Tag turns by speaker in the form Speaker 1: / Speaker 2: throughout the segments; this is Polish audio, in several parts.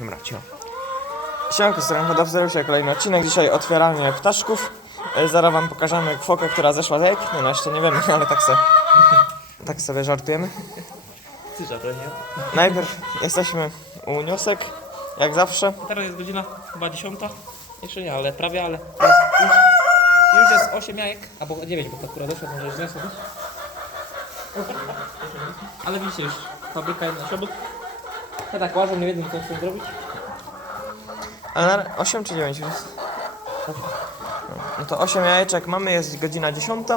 Speaker 1: Dobra, cicho. Siemanko, z Rusia, kolejny odcinek. Dzisiaj otwieranie ptaszków. E, Zaraz wam pokażemy kwokę, która zeszła z jajek. Nie no, jeszcze nie wiemy, ale tak sobie, tak sobie żartujemy.
Speaker 2: To nie?
Speaker 1: Najpierw jesteśmy u Niosek, jak zawsze.
Speaker 2: Teraz jest godzina chyba 10. Jeszcze nie, ale prawie, ale jest, już, już jest 8 jajek, albo 9, bo to akurat doszło, może źle sobie. Ale widzicie już, fabryka jedna szobot. Ja tak łażą, nie wiedzą co chcą zrobić.
Speaker 1: Ale na 8 czy 9 już jest? No to 8 jajeczek mamy, jest godzina 10.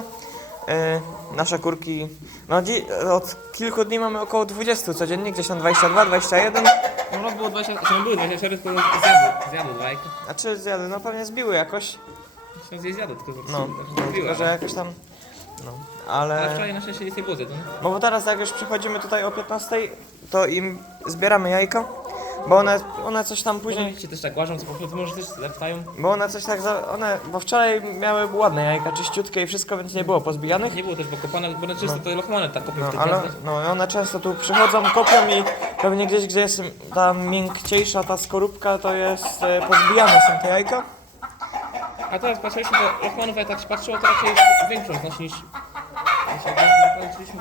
Speaker 1: E, nasze kurki, no dzi- od kilku dni mamy około 20 codziennie, gdzieś tam 22, 21.
Speaker 2: No raz było 20, znaczy były 24, tylko zjadły, zjadły jajka.
Speaker 1: A czy zjadły? No pewnie zbiły jakoś.
Speaker 2: Zjadły, tylko
Speaker 1: No,
Speaker 2: no,
Speaker 1: no tylko że jakoś tam. No,
Speaker 2: Ale
Speaker 1: ale.
Speaker 2: wczoraj na szczęście nic nie było zjedzone.
Speaker 1: No bo teraz jak już przychodzimy tutaj o 15, to im zbieramy jajka, bo one, one coś tam
Speaker 2: Później
Speaker 1: później.
Speaker 2: widzicie też tak łażą, co po prostu może też leptają.
Speaker 1: Bo one coś tak. Za, one, bo wczoraj miały ładne jajka, czyściutkie i wszystko, więc nie było pozbijanych.
Speaker 2: Nie było też pokopane, bo często to lochmany tak kopią w
Speaker 1: No, ale no, i one często tu przychodzą, kopią i pewnie gdzieś, gdzie jest ta miękciejsza ta skorupka, to jest e, pozbijane są te jajka.
Speaker 2: A teraz patrzyliśmy, to lochmanów jak tak się patrzyło, to raczej większą znosi niż...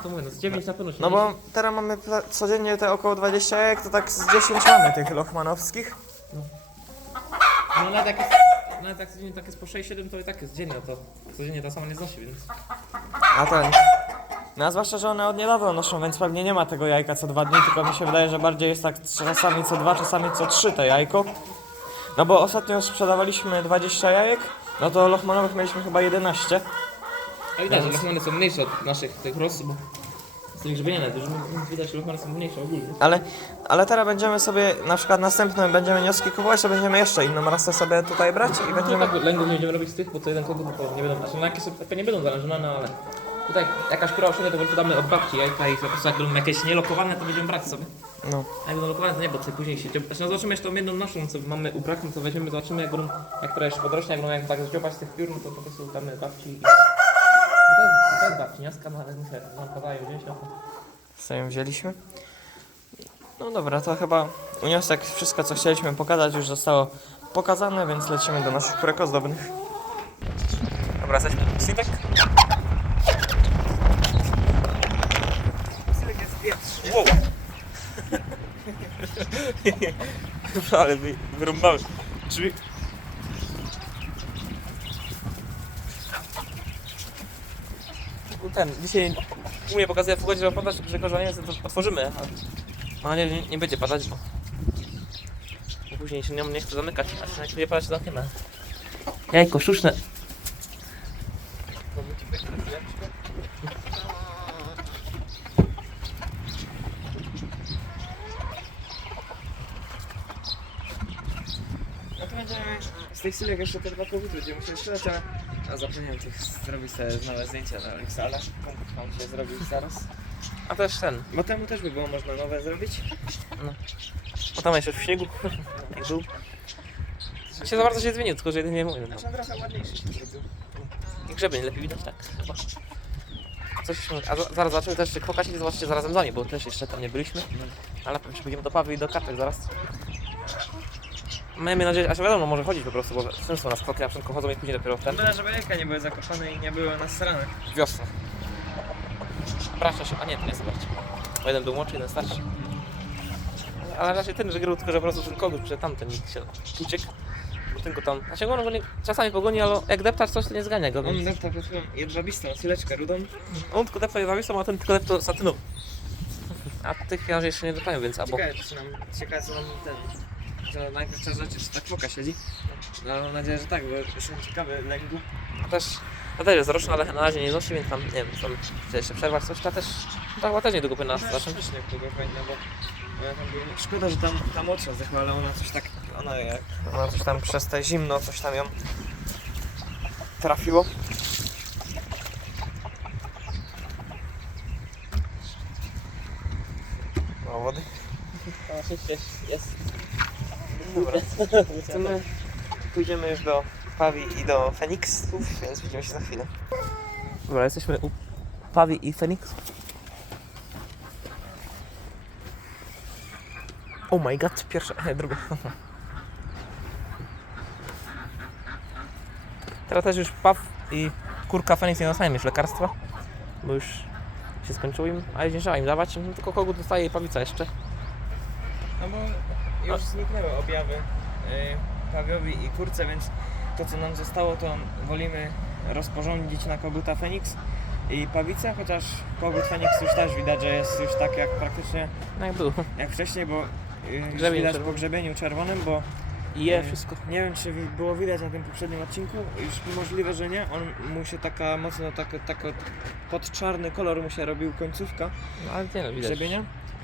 Speaker 2: To mówię, no z 9 na pewno się
Speaker 1: No bo teraz mamy pla- codziennie te około 20 jajek, to tak z 10 mamy tych lochmanowskich.
Speaker 2: No nawet jak jest, nawet jak codziennie tak jest po 6-7, to i tak jest dziennie, to codziennie ta sama nie znosi, więc...
Speaker 1: A ten. No a zwłaszcza, że one od niedawna noszą, więc pewnie nie ma tego jajka co dwa dni, tylko mi się wydaje, że bardziej jest tak czasami co dwa, czasami co trzy te jajko. No bo ostatnio sprzedawaliśmy 20 jajek, no to lochmanowych mieliśmy chyba 11.
Speaker 2: A widać, że lochmany są mniejsze od naszych tych ros, bo... Z tych grzebienia nawet, już widać, że lochmany są mniejsze ogólnie.
Speaker 1: Ale, ale teraz będziemy sobie, na przykład następne będziemy wnioski kupować, to będziemy jeszcze inną rasę sobie tutaj brać i
Speaker 2: No
Speaker 1: będziemy...
Speaker 2: tak, lęgów nie będziemy robić z tych, bo to jeden kogut to nie będą, znaczy no jakieś sobie nie będą zależone, no ale... Tutaj jakaś kura osiągnie, to po prostu damy od babci jajka i po prostu jak będą jakieś nielokowane, to będziemy brać sobie.
Speaker 1: No.
Speaker 2: A jak będą lokowane, to nie, bo tutaj później się. Znaczy no zobaczymy jeszcze tą jedną naszą, co mamy ubrak, no to weźmiemy, zobaczymy jak będą, jak która jeszcze podrośnie, jak będą jak tak zdziobać z tych piór, no to po prostu damy babci i... No to jest, to jest babci, niaska, no ale muszę, gdzieś, no to...
Speaker 1: sobie wzięliśmy. No dobra, to chyba wniosek, wszystko co chcieliśmy pokazać już zostało pokazane, więc lecimy do naszych kurek ozdobnych. Dobra, jesteśmy Sidek. Sidek jest pierwszy. Wow. Dobra, ale wy, wyrąbałem drzwi.
Speaker 2: Ten, dzisiaj u mnie pokazuje w pogodzie, że padasz, że korzenie, to otworzymy, a mam nadzieję, że nie, nie będzie padać, bo... bo później się nie, nie chce zamykać, a jak będzie padać, to zamkniemy. Jajko sztuczne.
Speaker 1: No z tych silek jeszcze te dwa kobiety będziemy musieli sprzedać, ale... A zapomniałem tych zrobić sobie nowe zdjęcia na Lixala. Tam się zrobił zaraz.
Speaker 2: A też ten,
Speaker 1: Bo temu też by było można nowe zrobić.
Speaker 2: bo tam jeszcze w śniegu, jak był. Się za bardzo się zmienił, tylko że jedynie mówię. No.
Speaker 1: Znaczy on trochę ładniejszy się zrobił.
Speaker 2: I grzebień lepiej widać, tak. Chyba. Coś się, a za- zaraz zobaczymy też, kwoka siedzi, zobaczcie zarazem za nie, bo też jeszcze tam nie byliśmy. Ale pewnie przybiedziemy do Pawy i do kartek zaraz. Miejmy nadzieję, a się wiadomo, może chodzić po prostu, bo często nas kwoki na początku chodzą i później dopiero ten
Speaker 1: Byle, żeby jajka nie były zakopane i nie były nasrane.
Speaker 2: wiosnę. Bracia się, a nie, to nie zobaczcie. Bo jeden był młodszy, jeden starszy. Ale raczej ten, że grał tylko, że po prostu ten kogut przed tamten się uciekł. Bo tylko tam, znaczy go, no, go nie, czasami pogoni, ale jak deptać coś, to nie zgania go.
Speaker 1: On depta przed chwilą jedwabistą, sileczkę rudą.
Speaker 2: On tylko depta jedwabistą, a ten tylko depta satynową. A tych ja jeszcze nie deptają, więc albo...
Speaker 1: Ciekawe, czy nam, ciekawe co nam ten... To najpierw trzeba zobaczyć, czy tak foka siedzi. No mam nadzieję, że tak, bo jestem ciekawy lęgu.
Speaker 2: A też, to też jest roczna, ale na razie nie nosi, więc tam, nie wiem, tam chce jeszcze przerwać coś, ta też, ta chyba też niedługo powinna zacząć.
Speaker 1: faktycznie kogo powinna, bo ona tam była... Szkoda, że tam ta młodsza zdechła, ale ona coś tak... Ona jak... Ona coś tam przez te zimno, coś tam ją... Trafiło. No wody.
Speaker 2: Jest.
Speaker 1: Dobra. To my pójdziemy już do Pawi i do Feniksów, więc widzimy się za chwilę.
Speaker 2: Dobra, jesteśmy u Pawi i Fenix. Oh my god, pierwsza, nie, druga. Teraz też już paw i kurka Feniks nie dostają już lekarstwa, bo już się skończyło im, ale nie trzeba im dawać, no, tylko kogut dostaje i pawica jeszcze.
Speaker 1: Już zniknęły objawy y, pawiowi i kurce, więc to co nam zostało to wolimy rozporządzić na koguta Feniks i pawicę, chociaż kogut Feniks już też widać, że jest już tak jak praktycznie
Speaker 2: No jak było.
Speaker 1: jak wcześniej, bo y, już
Speaker 2: Grzebień
Speaker 1: widać
Speaker 2: czerwony.
Speaker 1: po grzebieniu czerwonym, bo
Speaker 2: I je
Speaker 1: y,
Speaker 2: wszystko.
Speaker 1: Nie wiem czy wi- było widać na tym poprzednim odcinku, już możliwe, że nie. On mu się taka mocno tak, tak pod czarny kolor mu się robił końcówka
Speaker 2: No ale nie no, widać.
Speaker 1: grzebienia,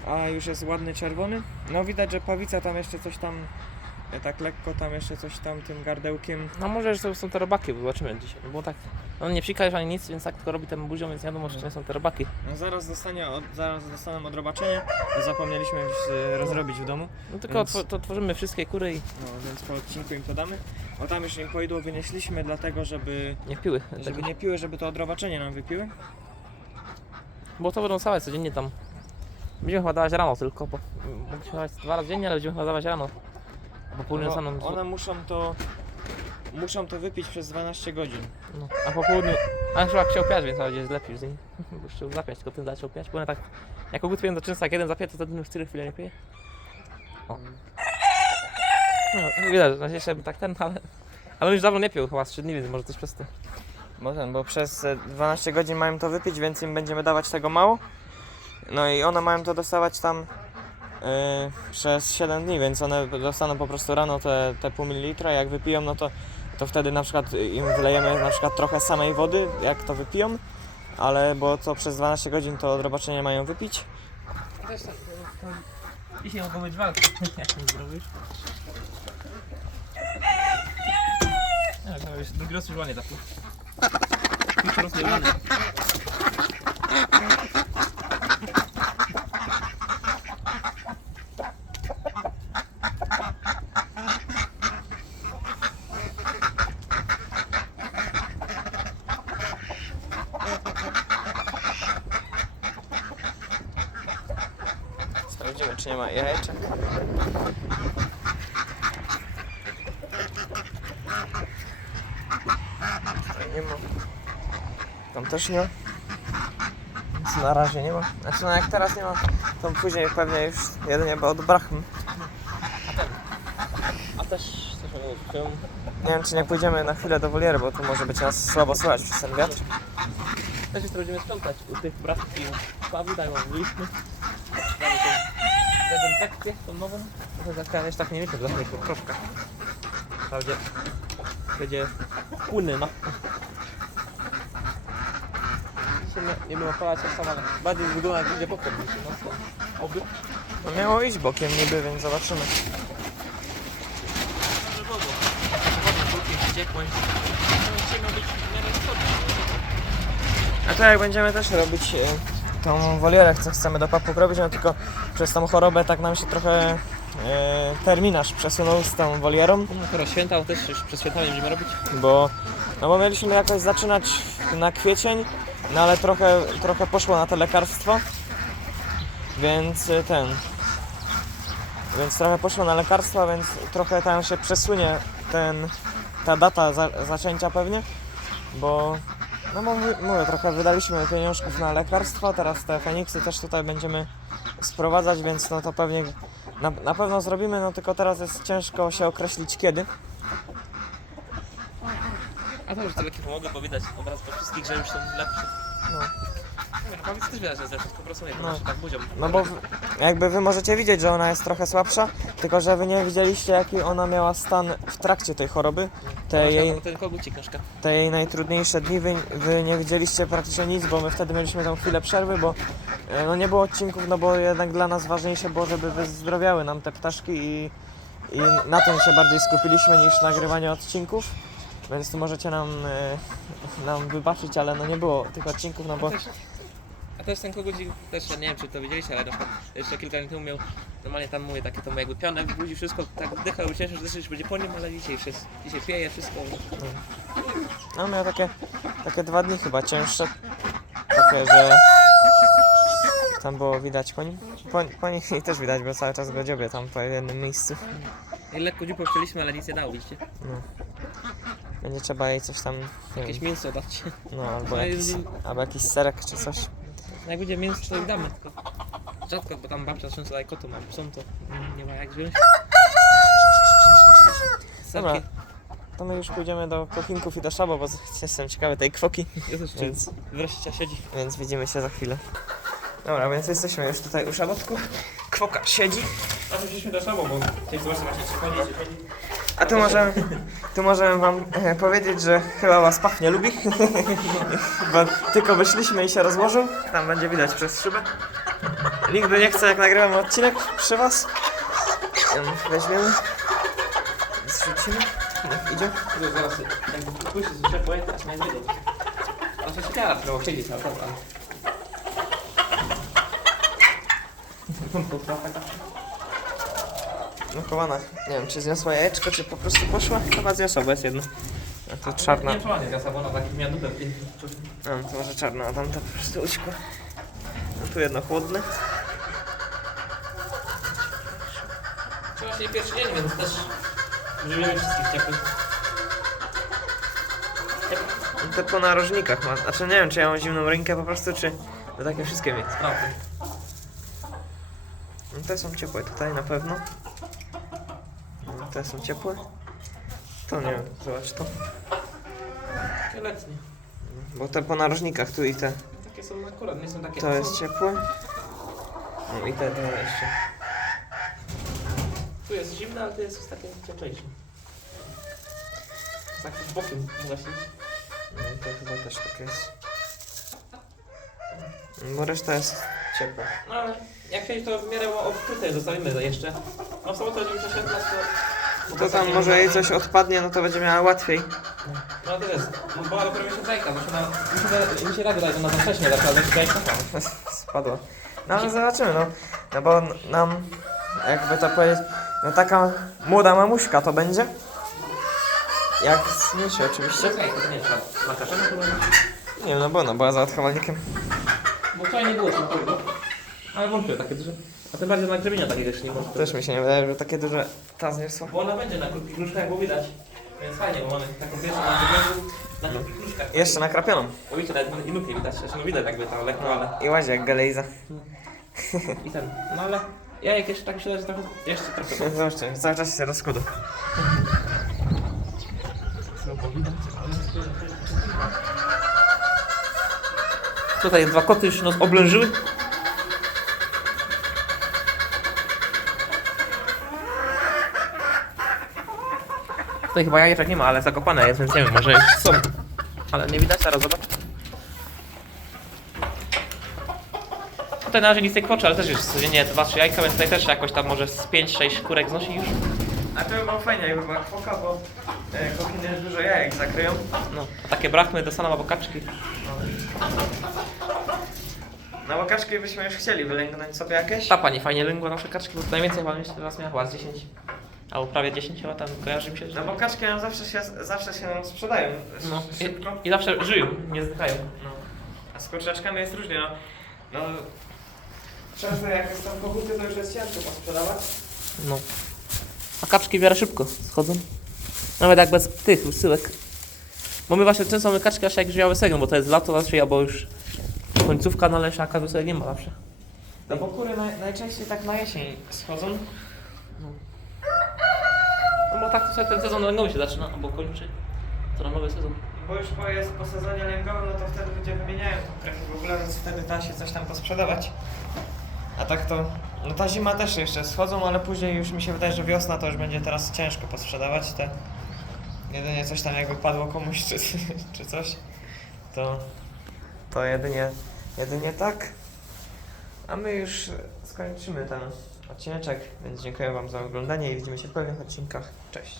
Speaker 1: a już jest ładny czerwony. No widać, że pawica tam jeszcze coś tam e, tak lekko tam jeszcze coś tam tym gardełkiem.
Speaker 2: No może, że to są te robaki, zobaczymy dzisiaj. No bo tak, on nie psika już ani nic, więc tak tylko robi tym buzią, więc nie wiadomo, czy to są te robaki.
Speaker 1: No zaraz dostanie od, zaraz dostaną odrobaczenie, bo zapomnieliśmy już e, rozrobić w domu.
Speaker 2: No tylko
Speaker 1: Więc-
Speaker 2: to tworzymy wszystkie kury i
Speaker 1: No więc po odcinku im to damy. Bo tam już im poidło wynieśliśmy dlatego, żeby,
Speaker 2: nie piły.
Speaker 1: żeby nie piły, żeby to odrobaczenie nam wypiły.
Speaker 2: Bo to będą całe codziennie tam. Będziemy chyba dawać rano tylko, bo mogliśmy dawać dwa razy dziennie, ale będziemy chyba dawać rano. Bo południe
Speaker 1: Bo
Speaker 2: dostaną
Speaker 1: one muszą to muszą to wypić przez 12 godzin.
Speaker 2: no, A po południu, a chyba chciał piać, więc będzie zlepił z nim. Już chciał zapiać, tylko ten zaczął piać, bo one tak, jak ogół piją do często, jak jeden zapie, to ten w tyle chwilę nie pije. O. No, widać, że jeszcze tak ten, ale... Ale on już dawno nie pił, chyba z 3 dni, więc może też przez to.
Speaker 1: Bo ten, bo przez e, 12 godzin mają to wypić, więc im będziemy dawać tego mało. No i one mają to dostawać tam e, przez 7 dni, więc one dostaną po prostu rano te, te pół mililitra, jak wypiją, no to, to wtedy na przykład im wylejemy na przykład trochę samej wody, jak to wypiją, ale bo to przez 12 godzin to odrobaczenie mają wypić.
Speaker 2: Dzisiaj mogą być walki. Jak to zrobisz? To już drugi raz już ładnie rozlewany.
Speaker 1: Sprawdzimy, czy nie ma jajeczek. Tutaj nie ma. Tam też nie ma. Więc na razie nie ma. Znaczy no jak teraz nie ma, to później pewnie już jedynie by od brachmy.
Speaker 2: A też coś mogą
Speaker 1: Nie wiem czy nie pójdziemy na chwilę do woliery, bo tu może być nas słabo słychać przez ten wiatr.
Speaker 2: Też jeszcze będziemy sprzątać u tych bratów i u Pawy, tak jak mówiliśmy. Mamy tą dezynfekcję, tą nową. Taka jeszcze tak nie wiecie, dla mnie kroszka. Będzie, będzie płynny, no. Dzisiaj nie, będę opalać jak sama, bardziej wygląda jak idzie bokiem niż no co? Oby.
Speaker 1: No miało iść bokiem niby, więc zobaczymy.
Speaker 2: W.
Speaker 1: A to jak będziemy też robić e, tą wolierę, co chcemy do papug robić, no tylko przez tą chorobę tak nam się trochę e, terminarz przesunął z tą wolierą.
Speaker 2: No teraz święta, też już przez święta nie będziemy robić.
Speaker 1: bo, no bo mieliśmy jakoś zaczynać na kwiecień, no ale trochę, trochę poszło na te lekarstwo, więc y, ten, więc trochę poszło na lekarstwa, więc trochę tam się przesunie ten, ta data za, zaczęcia pewnie, bo, no bo mówię, trochę wydaliśmy pieniążków na lekarstwa, teraz te Feniksy też tutaj będziemy sprowadzać, więc no to pewnie na, na pewno zrobimy, no tylko teraz jest ciężko się określić kiedy.
Speaker 2: A to już te leki pomogły, bo widać obraz po wszystkich, że już są lepsze.
Speaker 1: No.
Speaker 2: Powiedz też widać, że tylko po prostu nie,
Speaker 1: No.
Speaker 2: no. tak buzią.
Speaker 1: No bo w- jakby wy możecie widzieć, że ona jest trochę słabsza, tylko że wy nie widzieliście jaki ona miała stan w trakcie tej choroby. Te jej,
Speaker 2: Ten kogucik
Speaker 1: te jej najtrudniejsze dni wy, wy nie widzieliście praktycznie nic, bo my wtedy mieliśmy tą chwilę przerwy, bo e, no nie było odcinków, no bo jednak dla nas ważniejsze było, żeby wyzdrowiały nam te ptaszki i, i na tym się bardziej skupiliśmy niż nagrywanie odcinków. Więc tu możecie nam, e, nam wybaczyć, ale no nie było tych odcinków, no bo
Speaker 2: A też, ten kogucik, też ja nie wiem czy to widzieliście, ale na przykład jeszcze kilka dni temu miał, normalnie tam mówię takie to jakby pionę w buzi, wszystko tak wdychał, cieszę, że też będzie po nim, ale dzisiaj, wszystko, dzisiaj pieje wszystko.
Speaker 1: No miał takie, takie dwa dni chyba cięższe. Takie, że tam było widać po nim. Po, po nich też widać, bo cały czas go dziobie tam po jednym miejscu.
Speaker 2: I lekko dziupę wcięliśmy, ale nic nie dało, widzicie?
Speaker 1: No. Będzie trzeba jej coś tam, nie
Speaker 2: Jakieś
Speaker 1: wiem,
Speaker 2: mięso dać.
Speaker 1: no albo
Speaker 2: No i-
Speaker 1: jakiś, albo jakiś serek czy coś.
Speaker 2: No jak będzie mięso, to ich damy, tylko rzadko, bo tam babcia często daje kotom, a psom to mm, nie ma jak wziąć.
Speaker 1: Dobra.
Speaker 2: Serki.
Speaker 1: To my już pójdziemy do kokinków i do szabo, bo jestem ciekawy tej kwoki,
Speaker 2: Ja też
Speaker 1: więc,
Speaker 2: wreszcie siedzi.
Speaker 1: więc widzimy się za chwilę. Dobra, więc jesteśmy już tutaj u szabotku. Kwoka siedzi.
Speaker 2: A wróciliśmy do szabo, bo coś zobaczcie właśnie czy chodzi, czy chodzi.
Speaker 1: A tu możemy, tu możemy wam e, powiedzieć, że chyba was pach nie lubi. Bo tylko wyszliśmy i się rozłożył. Tam będzie widać przez szybę. Nigdy nie chce jak nagrywamy odcinek przy was. Em, Weźmiemy. Zrzucimy. Niech idzie.
Speaker 2: To zaraz jakby pójść z ciepło, teraz nie zjedzą. A to się teraz trzeba siedzieć, a to tam.
Speaker 1: No kowana. Nie wiem czy zniosła jajeczko, czy po prostu poszła. Chyba zniosła, bo jest jedno. A to czarna.
Speaker 2: Nie nie wiasa, bo ona takich miała dupę.
Speaker 1: No, to może czarna, a tamta po prostu uśkła. No tu jedno chłodne.
Speaker 2: To właśnie pierwszy dzień, więc też żyjemy wszystkich ciepłych.
Speaker 1: Te po narożnikach ma. Znaczy nie wiem, czy ja mam zimną rękę po prostu, czy to takie wszystkie mi.
Speaker 2: Sprawdzę.
Speaker 1: No, te są ciepłe tutaj na pewno. Te są ciepłe. To nie wiem, zobacz to.
Speaker 2: Takie letnie.
Speaker 1: Bo te po narożnikach tu i te.
Speaker 2: Takie są akurat, nie są takie...
Speaker 1: To jest ciepłe. No i te, te jeszcze.
Speaker 2: Tu jest zimne, ale to jest takie cieplejsze. Tak z bokiem właśnie.
Speaker 1: No i to chyba też tak jest. Bo reszta jest ciepła.
Speaker 2: No ale jak kiedyś to w miarę odkryte zostawimy jeszcze. No w sobotę będziemy przeszedł nas to...
Speaker 1: Tam może jej coś odpadnie, no to będzie miała łatwiej.
Speaker 2: No to jest, no bo ale prawie się jajka, bo się na... Mi się, mi się rady daje, że na to wcześniej zaczęła być jajka.
Speaker 1: Spadła. No ale zobaczymy, no. No bo nam, jakby to powiedzieć, no taka młoda mamuśka to będzie. Jak zniesie oczywiście.
Speaker 2: To nie chyba?
Speaker 1: Nie wiem, no bo ona była za odchowalnikiem.
Speaker 2: Bo wczoraj nie było samochodu. Ale wątpię takie duże. A tym bardziej na grzebienia takiego jeszcze nie.
Speaker 1: Też mi się nie wydaje, że takie duże ta zniosła.
Speaker 2: Bo ona będzie na krótkich nóżkach, bo widać. Więc fajnie, bo mamy taką pierwszą na wyglądu na krótkich nóżkach.
Speaker 1: Jeszcze nakrapioną.
Speaker 2: Bo widzicie, nawet i nóg nie widać, jeszcze no widać jakby tam lekko, ale...
Speaker 1: I łazi jak galejza.
Speaker 2: I ten, no ale... Ja jak jeszcze tak myślę, że trochę, jeszcze trochę...
Speaker 1: Zobaczcie, cały czas się rozkudu.
Speaker 2: Tutaj dwa koty już nas oblężyły. Tutaj chyba jajeczek nie ma, ale zakopane jest, więc nie wiem, może już są. Ale nie widać, zaraz zobacz. Tutaj na razie nic nie kwoczy, ale też już codziennie 2-3 jajka, więc tutaj też jakoś tam może z 5-6 kurek znosi już.
Speaker 1: A to by było fajnie, jakby była kwoka, bo e, kokiny dużo jajek zakryją.
Speaker 2: No, a takie brachmy do sama bokaczki.
Speaker 1: Na łakaczki byśmy już chcieli wylęgnąć sobie jakieś.
Speaker 2: Ta pani fajnie lęgła nasze kaczki, bo najwięcej chyba jeszcze raz miała, chyba z 10. Albo prawie 10 chyba tam kojarzy mi się, że...
Speaker 1: No bo kaczki nam zawsze się, zawsze się nam sprzedają
Speaker 2: No,
Speaker 1: szybko.
Speaker 2: i, i zawsze żyją, nie zdychają.
Speaker 1: No. A z kurczaczkami jest różnie, no. no często jak jest tam koguty, to już jest ciężko posprzedawać.
Speaker 2: No. A kaczki w miarę szybko schodzą. Nawet jak bez tych wysyłek. Bo my właśnie często mamy kaczki aż jak miały segą, bo to jest lato zawsze, albo już końcówka na lesie, a wysyłek nie ma zawsze.
Speaker 1: No bo kury naj, najczęściej tak na jesień schodzą.
Speaker 2: No bo tak to sobie ten sezon lęgowy się zaczyna, albo kończy. To na nowy sezon.
Speaker 1: Bo już po, jest po sezonie lęgowym, no to wtedy ludzie wymieniają tą krew w ogóle, więc wtedy da się coś tam posprzedawać. A tak to, no ta zima też jeszcze schodzą, ale później już mi się wydaje, że wiosna to już będzie teraz ciężko posprzedawać te. Jedynie coś tam jakby padło komuś czy, czy coś, to, to jedynie, jedynie tak. A my już skończymy ten odcineczek, więc dziękuję Wam za oglądanie i widzimy się w kolejnych odcinkach. Cześć!